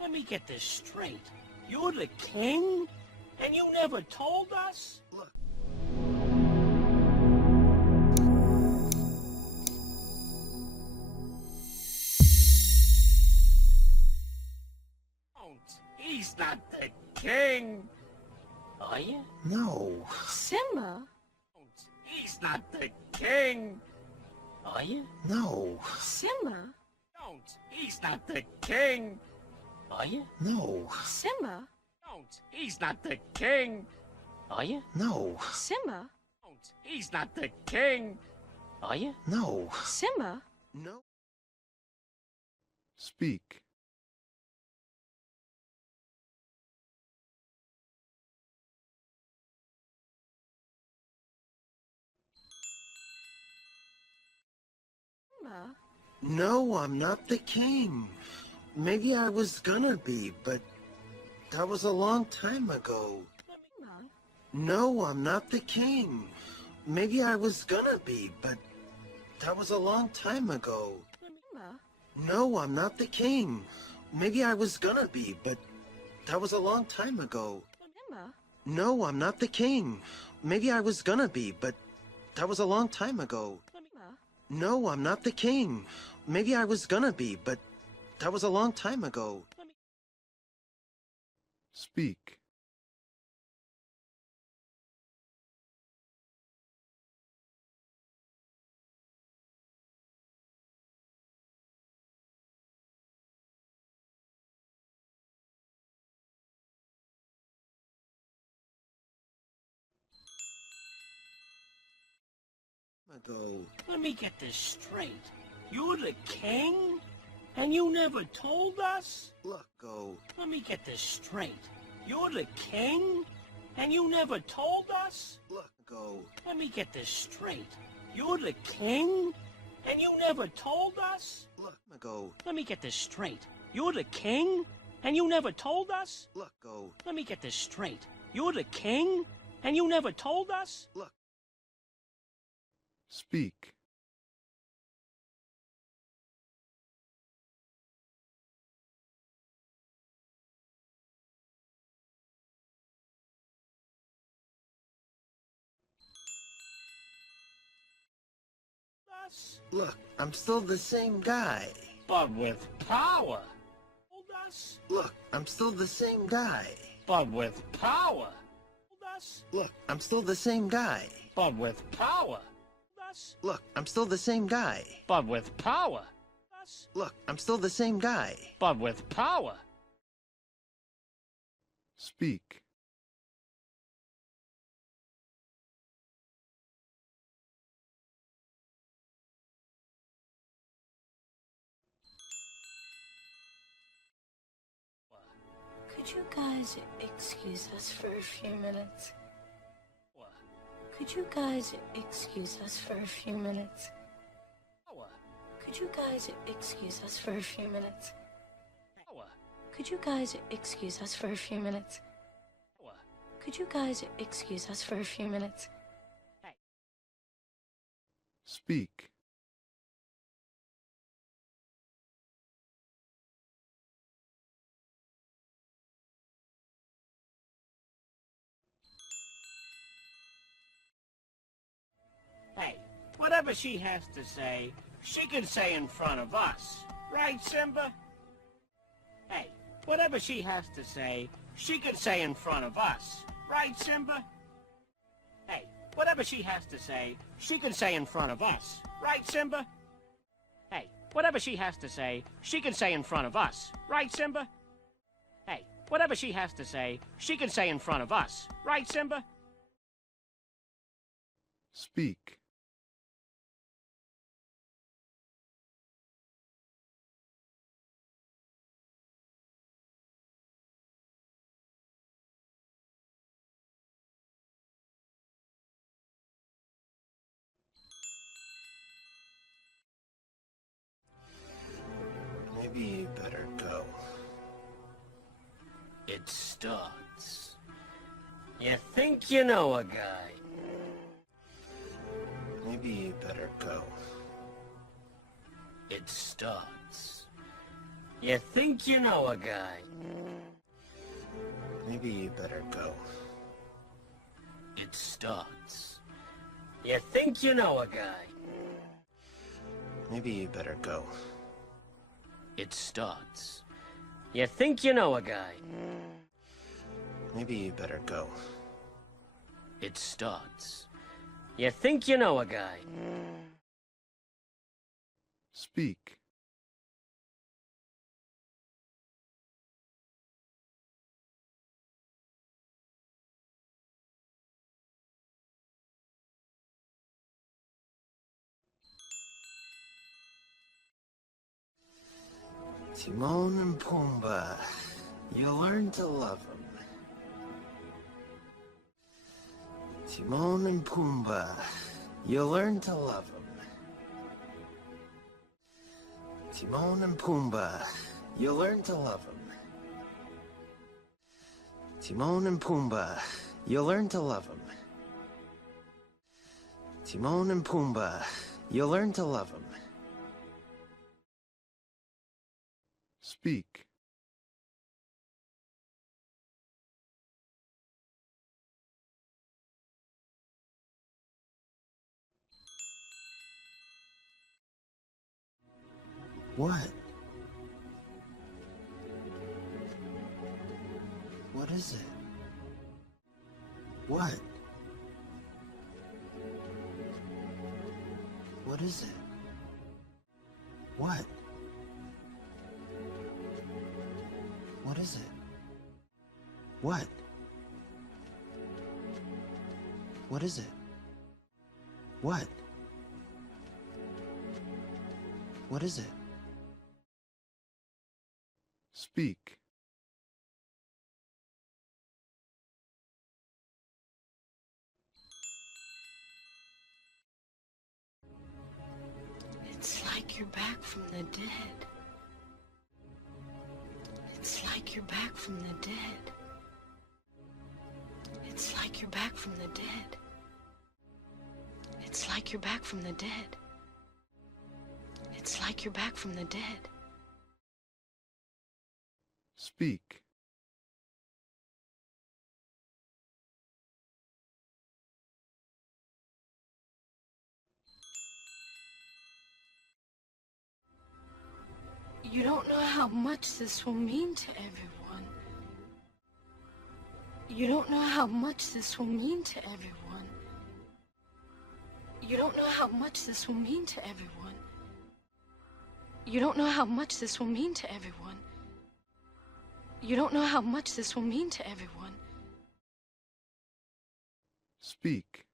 Let me get this straight. You're the king? And you never told us? Look. He's not the king. Are you? No. Simba? He's not the king. Are you? No. Simba? Don't. He's not the king. Are you? No. Simba? Don't. He's not the king. Are you? No. Simba? Don't. He's not the king. Are you? No. Simba? No. Speak. Simba? No, I'm not the king. Maybe I was gonna be, but that was a long time ago. Simba? No, I'm not the king. Maybe I was gonna be, but that was a long time ago. Simba? No, I'm not the king. Maybe I was gonna be, but that was a long time ago. Simba? No, I'm not the king. Maybe I was gonna be, but that was a long time ago. Simba? No, I'm not the king. Maybe I was gonna be, but that was a long time ago. Speak. Ago. Let me get this straight. You're the king? And you never told us? Look, go. Let me get this straight. You're the king? And you never told us? Look, go. Let me get this straight. You're the king? And you never told us? Look, go. Let me get this straight. You're the king? And you never told us? Look, go. Let me get this straight. You're the king? And you never told us? Look. Speak. Us? Look, I'm still the same guy. But with power. Told us? Look, I'm still the same guy. But with power. Told us? Look, I'm still the same guy. But with power. Told us? Look, I'm still the same guy. But with power. Told us? Look, I'm still the same guy. But with power. Speak. Could you guys excuse us for a few minutes? Could you guys excuse us for a few minutes? Could you guys excuse us for a few minutes? Could you guys excuse us for a few minutes? Could you guys excuse us for a few minutes? Speak. Hey, whatever she has to say, she can say in front of us. Right, Simba? Hey, whatever she has to say, she can say in front of us. Right, Simba? Hey, whatever she has to say, she can say in front of us. Right, Simba? Hey, whatever she has to say, she can say in front of us. Right, Simba? Hey, whatever she has to say, she can say in front of us. Right, Simba? Speak. Maybe you better go. It starts. You think you know a guy. Maybe you better go. It starts. You think you know a guy. Maybe you better go. It starts. You think you know a guy. Maybe you better go. It starts. You think you know a guy. Maybe you better go. It starts. You think you know a guy. Speak. Timone and Pumba. You'll learn to love them. Timone and Pumba. You'll learn to love them. Timone and Pumba. You'll learn to love them. Timone and Pumba. You'll learn to love them. Timone and Pumba. You'll learn to love them. Speak. What? What is it? What? What is it? What? What is it? What? What is it? What? What is it? Speak. It's like you're back from the dead. It's like you're back from the dead. It's like you're back from the dead. It's like you're back from the dead. It's like you're back from the dead. Speak. You don't know how much this will mean to everyone. You don't know how much this will mean to everyone. You don't know how much this will mean to everyone. You don't know how much this will mean to everyone. You don't know how much this will mean to everyone. Speak.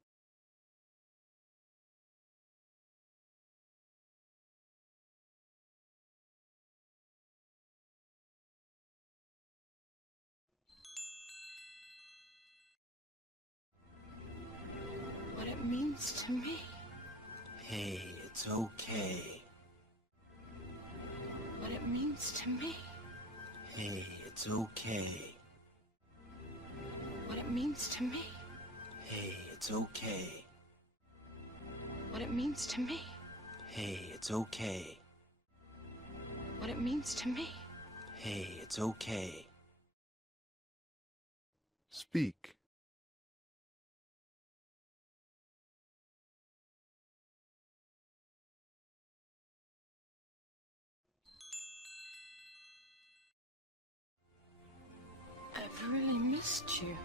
What it means to me. Hey, it's okay. What it means to me. Hey, it's okay. What it means to me. Hey, it's okay. What it means to me. Hey, it's okay. What it means to me. Hey, it's okay. Speak. I've really missed you.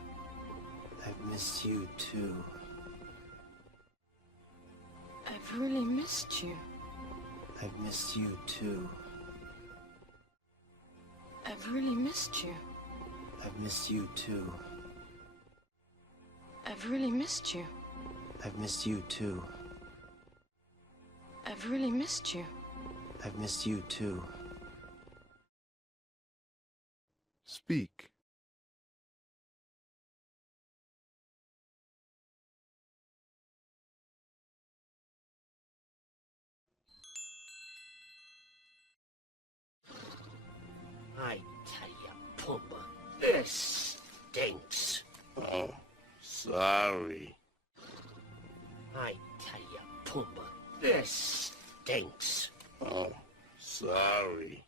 I've missed you too. I've really missed you. I've missed you too. I've really missed you. I've missed you too. I've really missed you. I've missed you too. I've really missed you. I've missed you too. Speak. I tell you, Poopa, this stinks. Oh, sorry. I tell you, Poopa, this stinks. Oh, sorry.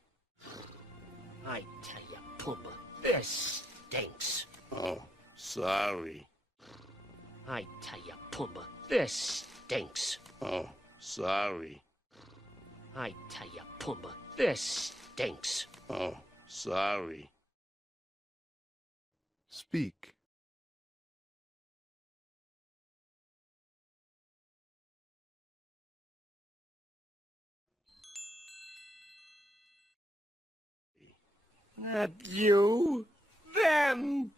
I tell you, Pumba, this stinks. Oh, sorry. I tell you, Pumba, this stinks. Oh, sorry. I tell you, Pumba, this stinks. Oh, sorry. Speak. Not you, them,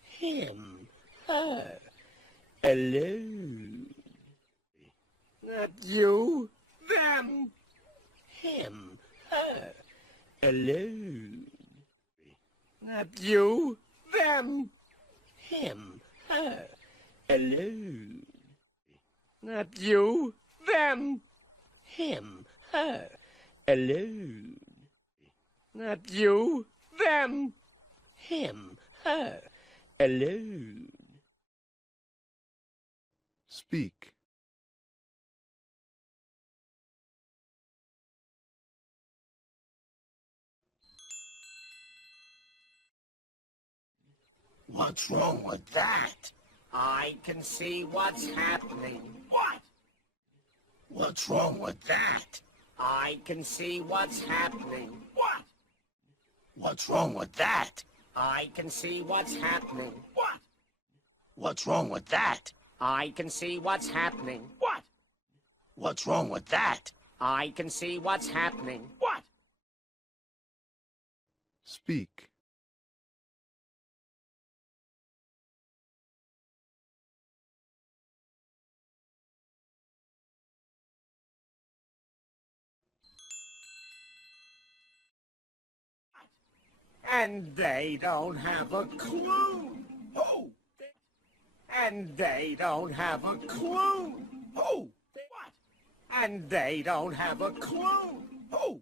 him, her, alone. Not you, them, him, her, alone. Not you, them, him, her, alone. Not you, them, him, her, alone. Not you, them, him, her, alone. Speak. What's wrong with that? I can see what's happening. What? What's wrong with that? I can see what's happening. What? What's wrong with that? I can see what's happening. What? What's wrong with that? I can see what's happening. What? What's wrong with that? I can see what's happening. What? Speak. And they don't have a clue. Oh! And they don't have a clue. Oh! What? And they don't have a clue. Oh!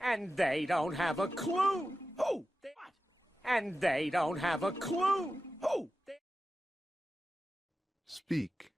And they don't have a clue. Oh! What? And they don't have a clue. Oh! Speak.